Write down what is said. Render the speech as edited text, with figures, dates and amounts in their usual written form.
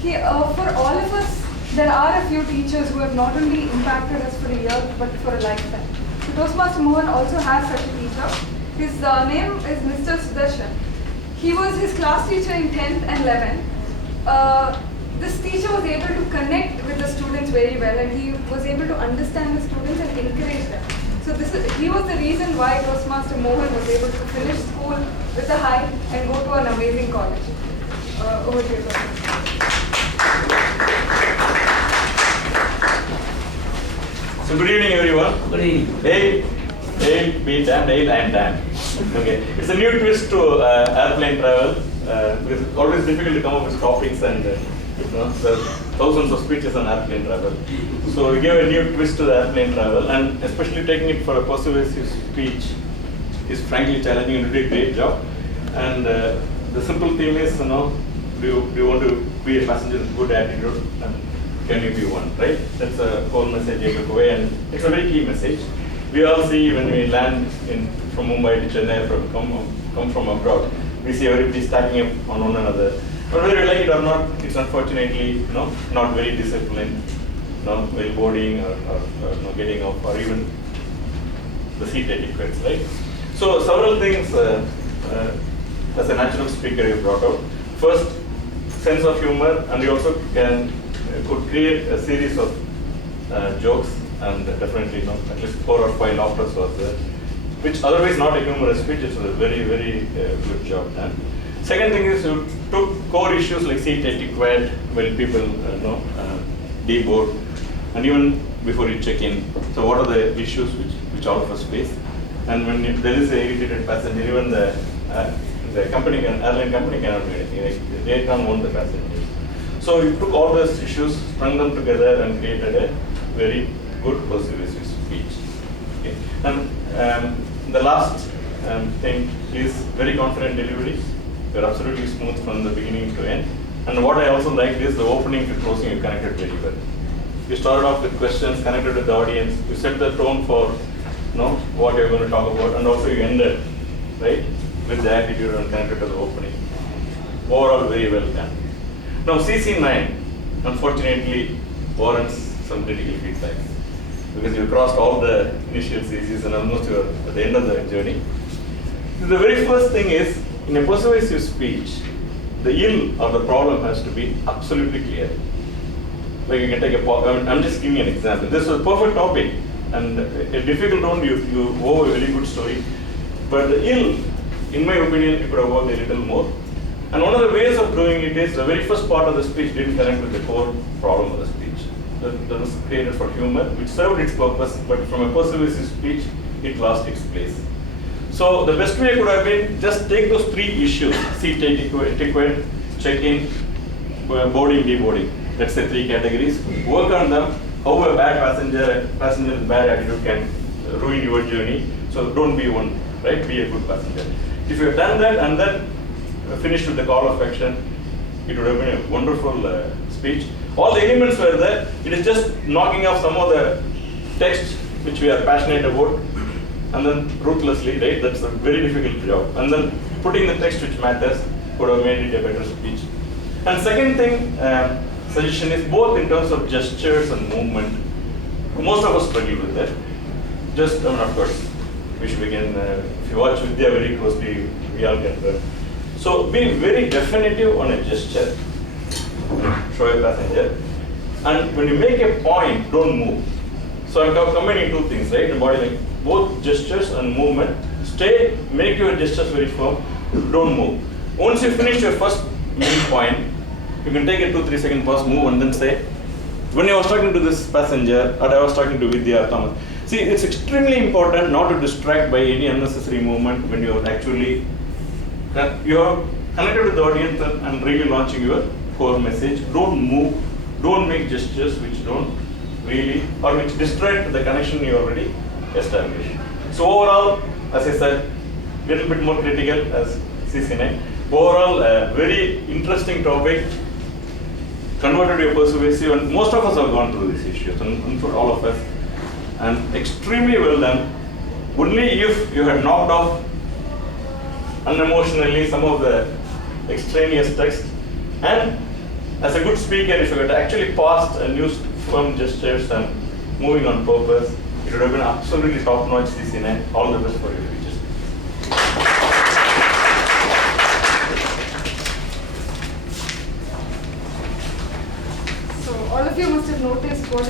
For all of us, there are a few teachers who have not only impacted us for a year, but for a lifetime. So Toastmaster Mohan also has such a teacher. His name is Mr. Sudarshan. He was his class teacher in 10th and 11th. This teacher was able to connect with the students very well, and he was able to understand the students and encourage them. So he was the reason why Toastmaster Mohan was able to finish school with a high and go to an amazing college. Over to you, Toastmaster. So good evening, everyone. Good evening. A, be damned, I am damned. Okay, it's a new twist to airplane travel. Because it's always difficult to come up with topics and there are thousands of speeches on airplane travel. So we gave a new twist to the airplane travel, and especially taking it for a persuasive speech is frankly challenging, and you did a great job. And the simple theme is, do you want to be a passenger with good attitude, and can you be one, right? That's a whole message I took away, and it's a very key message. We all see when we land from Mumbai to Chennai, come from abroad, we see everybody stacking up on one another. But whether you like it or not, it's unfortunately not very disciplined, while boarding or getting off, or even the seat etiquettes, right? So several things as a natural speaker you brought out. First, sense of humor, and you also could create a series of jokes, and definitely at least 4 or 5 laughters was there, which otherwise not a humorous speech. It's a very, very good job done. Second thing is you took core issues like seat etiquette, when people deboard, and even before you check in. So what are the issues which all of us face? And when there is a irritated passenger, even the airline company cannot do anything. Like, they can't own the passengers. So you took all those issues, strung them together, and created a very good persuasive speech. Okay. And the last thing is very confident delivery. You're absolutely smooth from the beginning to end. And what I also liked is the opening to closing you connected very well. You started off with questions, connected with the audience. You set the tone for what you're going to talk about, and also you ended right with the attitude and connected to the opening. Overall, very well done. Now CC9, unfortunately, warrants some critical feedback, because you crossed all the initial CCs and almost you're at the end of the journey. The very first thing is, in a persuasive speech, the ill or the problem has to be absolutely clear. Like you can take I'm just giving an example. This was a perfect topic, and a difficult one, you wove a very good story. But the ill, in my opinion, you could have worked a little more. And one of the ways of doing it is, the very first part of the speech didn't connect with the core problem of the speech. That was created for humor, which served its purpose, but from a persuasive speech, it lost its place. So the best way could have been just take those 3 issues: seat etiquette, check-in, boarding, deboarding. Let's say 3 categories. Work on them. How a bad passenger with bad attitude can ruin your journey. So don't be one, right? Be a good passenger. If you have done that and then finished with the call of action, it would have been a wonderful speech. All the elements were there. It is just knocking off some of the text which we are passionate about, and then ruthlessly, right? That's a very difficult job. And then putting the text which matters would have made it a better speech. And second thing, suggestion is both in terms of gestures and movement. Most of us struggle with that. Of course, we should begin. If you watch Vidya very closely, we all get that. So be very definitive on a gesture. Show a passenger. And when you make a point, don't move. So I'm combining 2 things, right? The body language. Both gestures and movement. Make your gestures very firm. Don't move. Once you finish your first main point, you can take a 2-3 second pause, move, and then say, when I was talking to this passenger, or I was talking to Vidya or Thomas. See, it's extremely important not to distract by any unnecessary movement when you are actually connected with the audience and really launching your core message. Don't move. Don't make gestures which don't really, or which distract the connection you already established. So overall, as I said, little bit more critical as CC9. Overall, very interesting topic, converted to a persuasive, and most of us have gone through these issues, and for all of us, and extremely well done. Only if you had knocked off unemotionally some of the extraneous text and as a good speaker, if you had actually passed new firm gestures and moving on purpose, it would have been absolutely top-notch CCNA. All the best for your future. So all of you must have noticed what